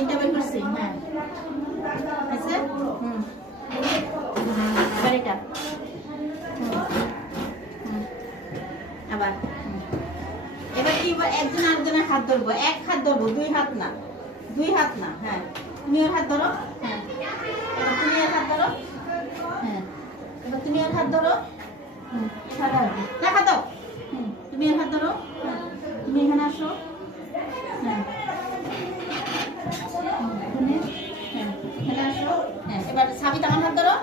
তিনটা বের করছি। হ্যাঁ আছে। এবার এটা আবার এবার কি একজন আরেকজনের হাত ধরবো, এক হাত ধরবো, দুই হাত না, দুই হাত না। হ্যাঁ তুমি ওর হাত ধরো। হ্যাঁ এবার তুমি ওর হাত ধরো। হ্যাঁ এবার তুমি ওর হাত ধরো। দেখা দাও। তুমি ওর হাত ধরো। তুমি এখানে আসো। হ্যাঁ এখানে আসো। হ্যাঁ এবার সাবিত আমার হাত ধরো।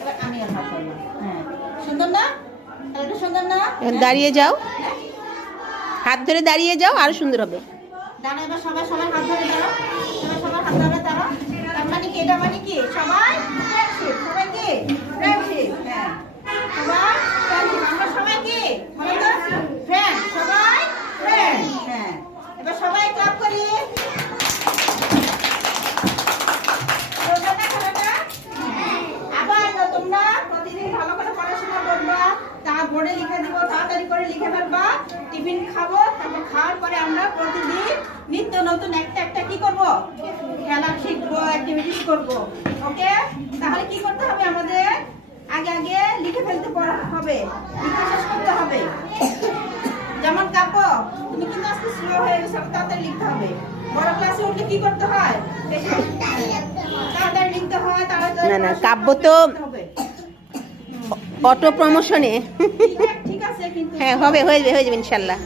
এবার আমি ওর হাত ধরলাম। হ্যাঁ সুন্দর না? এটা সুন্দর না? দাঁড়িয়ে যাও, হাত ধরে দাঁড়িয়ে যাও, আরো সুন্দর হবে। দাঁড়া এবার সবাই সবার হাত ধরে দাঁড়াও, সবাই সবার হাত ধরে দাঁড়াও। তার মানে কি, এটা মানে কি সবাই ফ্রেন্ডশিপ, সবাই কি ফ্রেন্ডশিপ। হ্যাঁ সবাই ফ্রেন্ডশিপ, আমরা সবাই কি বলো তো ফ্রেন্ড, সবাই ফ্রেন্ড। হ্যাঁ এবার সবাই ক্লাপ করি। আবার তোমরা প্রতিদিন ভালো করে পড়াশোনা করবা, তা বোর্ডে লিখে দিব, তাড়াতাড়ি করে লিখে ফেলবা। টিফিন খাবো, তারপর খাওয়ার পরে আমরা প্রতিদিন নিত্য নতুন একটা কি করব, খেলা শিখবো, অ্যাক্টিভিটিস করব। ওকে, তাহলে কি করতে হবে আমাদের, আগে আগে লিখে ফেলতে হবে, লিখে শেষ করতে হবে। যেমন কাব্য, তুমি কিন্তু আজকে স্লো হয়ে গেছো, তাড়াতাড়ি লিখতে হবে। বড় ক্লাসে উঠলে কি করতে হয়, তাড়াতাড়ি লিখতে হয়, তাড়াতাড়ি। না না, কাব্য তো অটো প্রমোশনে। ঠিক আছে কিন্তু হ্যাঁ হবে, হয়ে যাবে ইনশাল্লাহ।